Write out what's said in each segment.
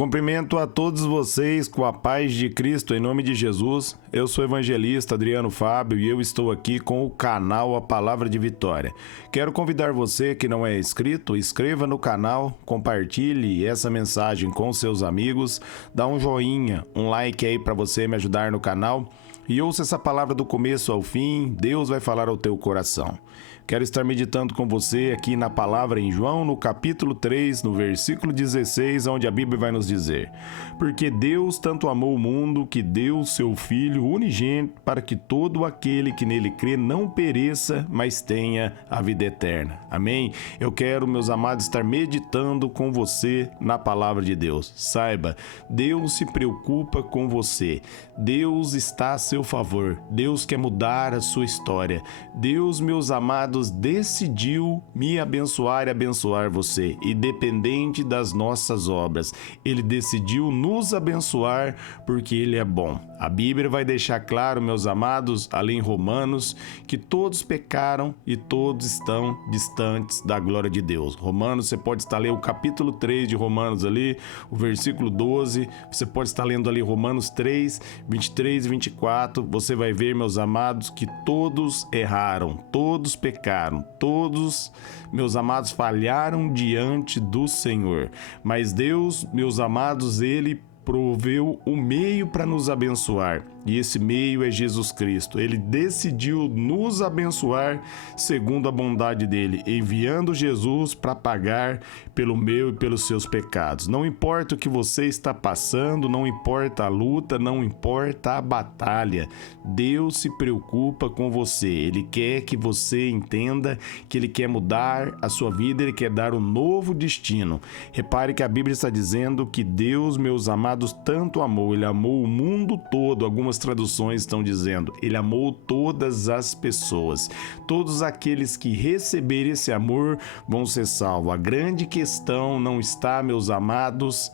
Cumprimento a todos vocês com a paz de Cristo, em nome de Jesus. Eu sou o evangelista Adriano Fábio e eu estou aqui com o canal A Palavra de Vitória. Quero convidar você que não é inscrito, inscreva no canal, compartilhe essa mensagem com seus amigos, dá um joinha, um like aí para você me ajudar no canal e ouça essa palavra do começo ao fim, Deus vai falar ao teu coração. Quero estar meditando com você aqui na palavra em João, no capítulo 3, no versículo 16, onde a Bíblia vai nos dizer: Porque Deus tanto amou o mundo que deu seu Filho unigênito para que todo aquele que nele crê não pereça, mas tenha a vida eterna. Amém? Eu quero, meus amados, estar meditando com você na palavra de Deus. Saiba, Deus se preocupa com você. Deus está a seu favor. Deus quer mudar a sua história. Deus, meus amados, decidiu me abençoar e abençoar você, independente das nossas obras. Ele decidiu nos abençoar porque Ele é bom. A Bíblia vai deixar claro, meus amados, ali em Romanos, que todos pecaram e todos estão distantes da glória de Deus. Romanos, você pode estar lendo o capítulo 3 de Romanos ali, o versículo 12, você pode estar lendo ali Romanos 3, 23 e 24, você vai ver, meus amados, que todos erraram, todos pecaram, todos, meus amados, falharam diante do Senhor. Mas Deus, meus amados, Ele proveu o meio para nos abençoar, e esse meio é Jesus Cristo. Ele decidiu nos abençoar segundo a bondade dele, enviando Jesus para pagar pelo meu e pelos seus pecados. Não importa o que você está passando, não importa a luta, não importa a batalha, Deus se preocupa com você. Ele quer que você entenda que Ele quer mudar a sua vida, Ele quer dar um novo destino. Repare que a Bíblia está dizendo que Deus, meus amados, tanto amou, Ele amou o mundo todo. Algumas traduções estão dizendo, Ele amou todas as pessoas. Todos aqueles que receberem esse amor vão ser salvos. A grande questão não está, meus amados,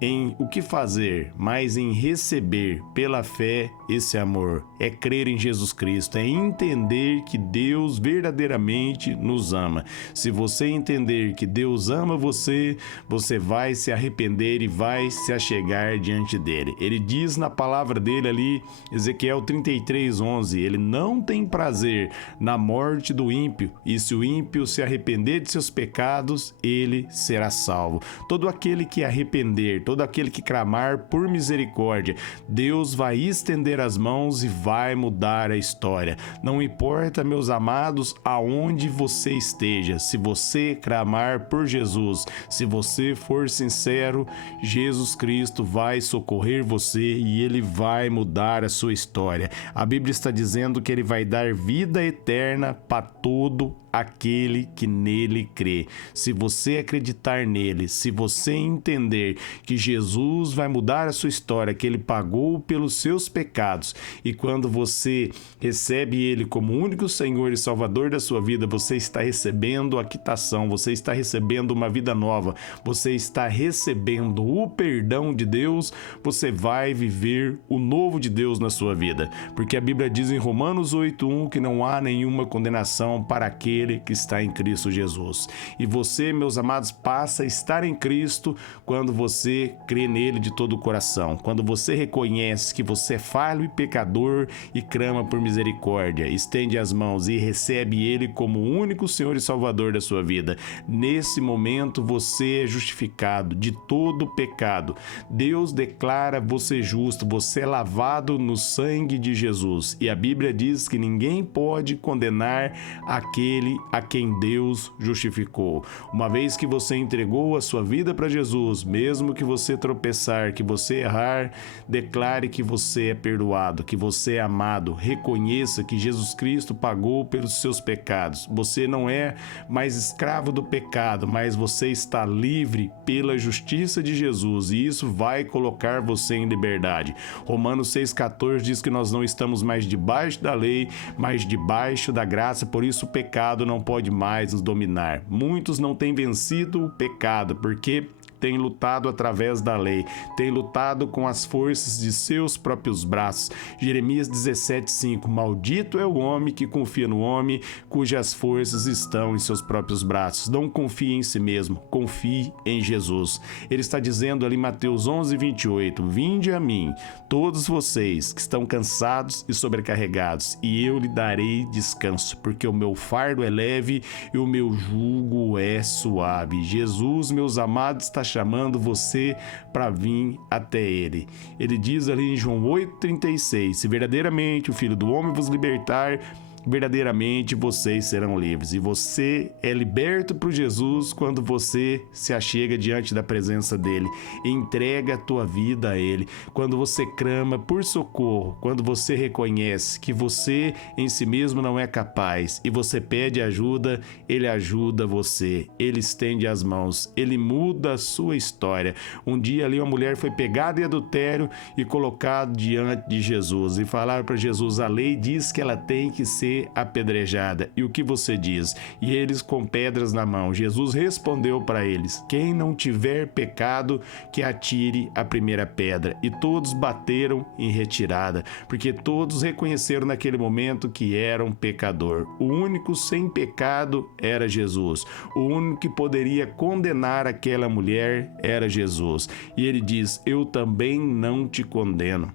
em o que fazer, mas em receber pela fé esse amor. É crer em Jesus Cristo, é entender que Deus verdadeiramente nos ama. Se você entender que Deus ama você, você vai se arrepender e vai se achegar diante dele. Ele diz na palavra dele ali, Ezequiel 33:11, ele não tem prazer na morte do ímpio, e se o ímpio se arrepender de seus pecados, ele será salvo. Todo aquele que arrepender, todo aquele que clamar por misericórdia, Deus vai estender as mãos e vai mudar a história. Não importa, meus amados, aonde você esteja, se você clamar por Jesus, se você for sincero, Jesus Cristo vai socorrer você e Ele vai mudar a sua história. A Bíblia está dizendo que Ele vai dar vida eterna para todo aquele que nele crê. Se você acreditar nele, se você entender que Jesus vai mudar a sua história, que ele pagou pelos seus pecados, e quando você recebe ele como único Senhor e Salvador da sua vida, você está recebendo a quitação, você está recebendo uma vida nova, você está recebendo o perdão de Deus, você vai viver o novo de Deus na sua vida. Porque a Bíblia diz em Romanos 8:1 que não há nenhuma condenação para aquele que está em Cristo Jesus. E você, meus amados, passa a estar em Cristo quando você crê nele de todo o coração, quando você reconhece que você é falho e pecador e clama por misericórdia, estende as mãos e recebe ele como o único Senhor e Salvador da sua vida. Nesse momento você é justificado de todo o pecado. Deus declara você justo, você é lavado no sangue de Jesus. E a Bíblia diz que ninguém pode condenar aquele a quem Deus justificou. Uma vez que você entregou a sua vida para Jesus, mesmo que você tropeçar, que você errar, declare que você é perdoado, que você é amado. Reconheça que Jesus Cristo pagou pelos seus pecados. Você não é mais escravo do pecado, mas você está livre pela justiça de Jesus, e isso vai colocar você em liberdade. Romanos 6,14 diz que nós não estamos mais debaixo da lei, mas debaixo da graça, por isso o pecado não pode mais nos dominar. Muitos não têm vencido o pecado porque tem lutado através da lei, tem lutado com as forças de seus próprios braços. Jeremias 17:5, maldito é o homem que confia no homem, cujas forças estão em seus próprios braços. Não confie em si mesmo, confie em Jesus. Ele está dizendo ali em Mateus 11:28, vinde a mim, todos vocês que estão cansados e sobrecarregados, e eu lhe darei descanso, porque o meu fardo é leve e o meu jugo é suave. Jesus, meus amados, está chamando você para vir até Ele. Ele diz ali em João 8:36, se verdadeiramente o Filho do Homem vos libertar, verdadeiramente vocês serão livres. E você é liberto por Jesus quando você se achega diante da presença dele, entrega a tua vida a ele, quando você clama por socorro, quando você reconhece que você em si mesmo não é capaz e você pede ajuda, ele ajuda você, ele estende as mãos, ele muda a sua história. Um dia ali uma mulher foi pegada em adultério e colocada diante de Jesus e falaram para Jesus, a lei diz que ela tem que ser apedrejada. E o que você diz? E eles com pedras na mão. Jesus respondeu para eles, quem não tiver pecado, que atire a primeira pedra. E todos bateram em retirada, porque todos reconheceram naquele momento que era um pecador. O único sem pecado era Jesus. O único que poderia condenar aquela mulher era Jesus. E ele diz, eu também não te condeno.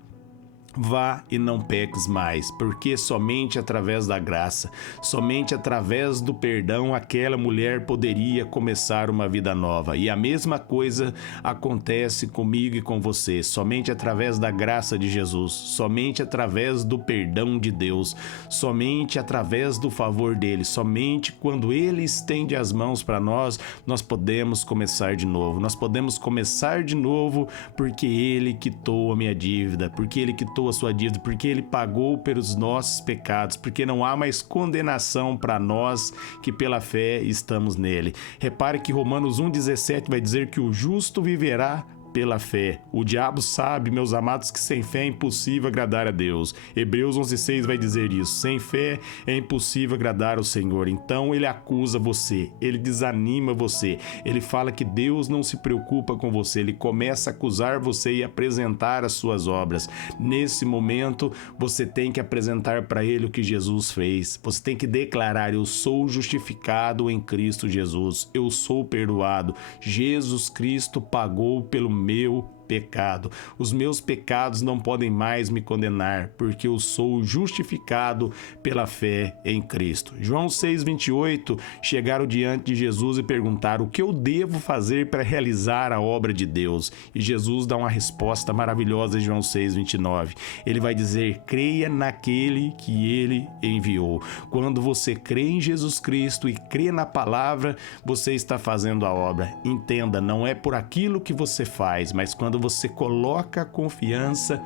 Vá e não peques mais, porque somente através da graça, somente através do perdão, aquela mulher poderia começar uma vida nova. E a mesma coisa acontece comigo e com você, somente através da graça de Jesus, somente através do perdão de Deus, somente através do favor dele, somente quando ele estende as mãos para nós, nós podemos começar de novo. Nós podemos começar de novo porque ele quitou a minha dívida, porque ele quitou a sua dívida, porque ele pagou pelos nossos pecados, porque não há mais condenação para nós que pela fé estamos nele. Repare que Romanos 1:17 vai dizer que o justo viverá pela fé. O diabo sabe, meus amados, que sem fé é impossível agradar a Deus. Hebreus 11:6 vai dizer isso. Sem fé é impossível agradar ao Senhor. Então ele acusa você, ele desanima você, ele fala que Deus não se preocupa com você, ele começa a acusar você e apresentar as suas obras. Nesse momento, você tem que apresentar para ele o que Jesus fez. Você tem que declarar, eu sou justificado em Cristo Jesus, eu sou perdoado. Jesus Cristo pagou pelo meu pecado. Os meus pecados não podem mais me condenar, porque eu sou justificado pela fé em Cristo. João 6:28, chegaram diante de Jesus e perguntaram, o que eu devo fazer para realizar a obra de Deus? E Jesus dá uma resposta maravilhosa em João 6:29. Ele vai dizer, creia naquele que ele enviou. Quando você crê em Jesus Cristo e crê na palavra, você está fazendo a obra. Entenda, não é por aquilo que você faz, mas quando você coloca a confiança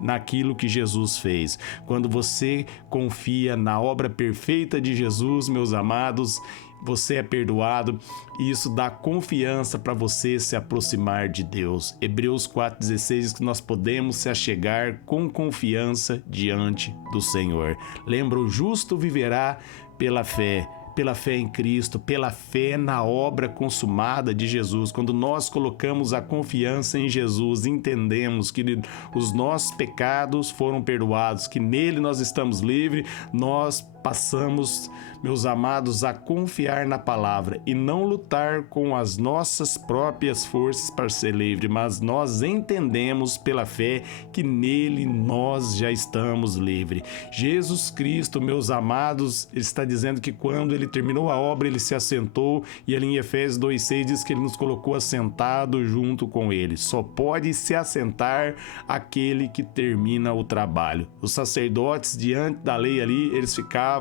naquilo que Jesus fez. Quando você confia na obra perfeita de Jesus, meus amados, você é perdoado e isso dá confiança para você se aproximar de Deus. Hebreus 4:16 diz que nós podemos se achegar com confiança diante do Senhor. Lembra, o justo viverá pela fé em Cristo, pela fé na obra consumada de Jesus. Quando nós colocamos a confiança em Jesus, entendemos que os nossos pecados foram perdoados, que nele nós estamos livres, nós passamos, meus amados, a confiar na palavra e não lutar com as nossas próprias forças para ser livre, mas nós entendemos pela fé que nele nós já estamos livres. Jesus Cristo, meus amados, ele está dizendo que quando ele terminou a obra, ele se assentou, e ali em Efésios 2:6 diz que ele nos colocou assentado junto com ele. Só pode se assentar aquele que termina o trabalho. Os sacerdotes, diante da lei ali, eles ficavam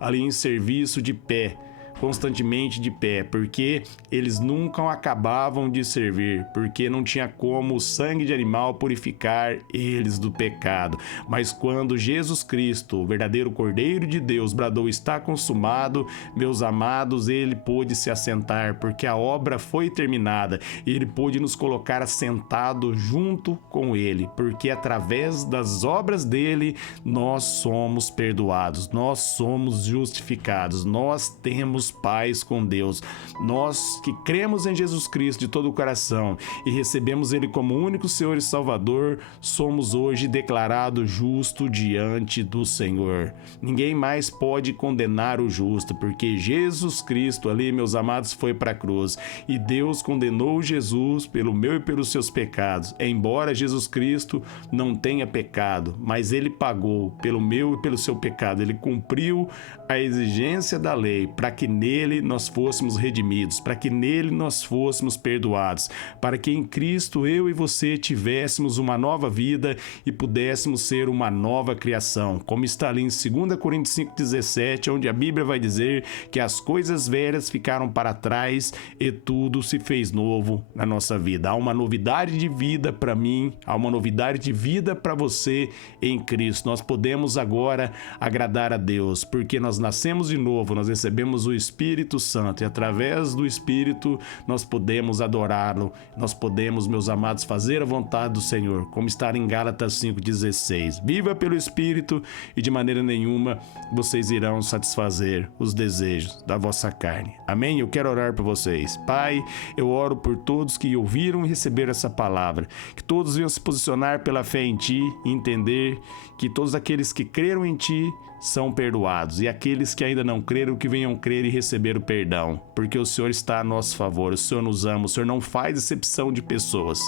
ali em serviço de pé, constantemente de pé, porque eles nunca acabavam de servir, porque não tinha como o sangue de animal purificar eles do pecado. Mas quando Jesus Cristo, o verdadeiro Cordeiro de Deus, bradou, está consumado, meus amados, ele pôde se assentar, porque a obra foi terminada, e ele pôde nos colocar assentados junto com ele, porque através das obras dele, nós somos perdoados, nós somos justificados, nós temos termos paz com Deus. Nós que cremos em Jesus Cristo de todo o coração e recebemos Ele como único Senhor e Salvador, somos hoje declarados justos diante do Senhor. Ninguém mais pode condenar o justo, porque Jesus Cristo ali, meus amados, foi para a cruz e Deus condenou Jesus pelo meu e pelos seus pecados. Embora Jesus Cristo não tenha pecado, mas Ele pagou pelo meu e pelo seu pecado. Ele cumpriu a exigência da lei para que nele nós fôssemos redimidos, para que nele nós fôssemos perdoados, para que em Cristo eu e você tivéssemos uma nova vida e pudéssemos ser uma nova criação, como está ali em 2 Coríntios 5,17, onde a Bíblia vai dizer que as coisas velhas ficaram para trás e tudo se fez novo na nossa vida. Há uma novidade de vida para mim, há uma novidade de vida para você em Cristo. Nós podemos agora agradar a Deus, porque nós nascemos de novo, nós recebemos o Espírito Santo e através do Espírito nós podemos adorá-lo, nós podemos, meus amados, fazer a vontade do Senhor, como está em Gálatas 5,16. Viva pelo Espírito e de maneira nenhuma vocês irão satisfazer os desejos da vossa carne. Amém? Eu quero orar por vocês. Pai, eu oro por todos que ouviram e receberam essa palavra, que todos venham se posicionar pela fé em Ti e entender que todos aqueles que creram em Ti são perdoados, e aqueles que ainda não creram, que venham crer e receber o perdão, porque o Senhor está a nosso favor, o Senhor nos ama, o Senhor não faz exceção de pessoas.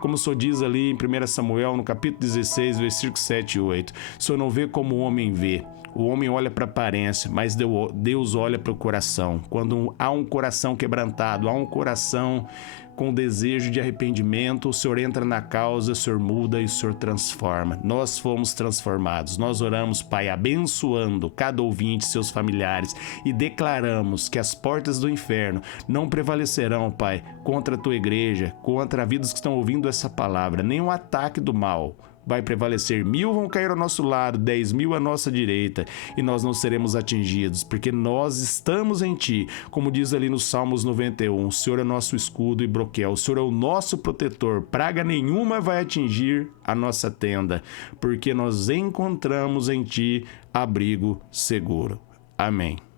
Como o Senhor diz ali em 1 Samuel, no capítulo 16, versículos 7 e 8, o Senhor não vê como o homem vê. O homem olha para a aparência, mas Deus olha para o coração. Quando há um coração quebrantado, há um coração com desejo de arrependimento, o Senhor entra na causa, o Senhor muda e o Senhor transforma. Nós fomos transformados. Nós oramos, Pai, abençoando cada ouvinte, seus familiares, e declaramos que as portas do inferno não prevalecerão, Pai, contra a Tua igreja, contra vidas que estão ouvindo essa palavra. Nenhum ataque do mal vai prevalecer. 1.000 vão cair ao nosso lado, 10.000 à nossa direita, e nós não seremos atingidos, porque nós estamos em Ti. Como diz ali no Salmos 91, o Senhor é nosso escudo e broquel, o Senhor é o nosso protetor, praga nenhuma vai atingir a nossa tenda, porque nós encontramos em Ti abrigo seguro. Amém.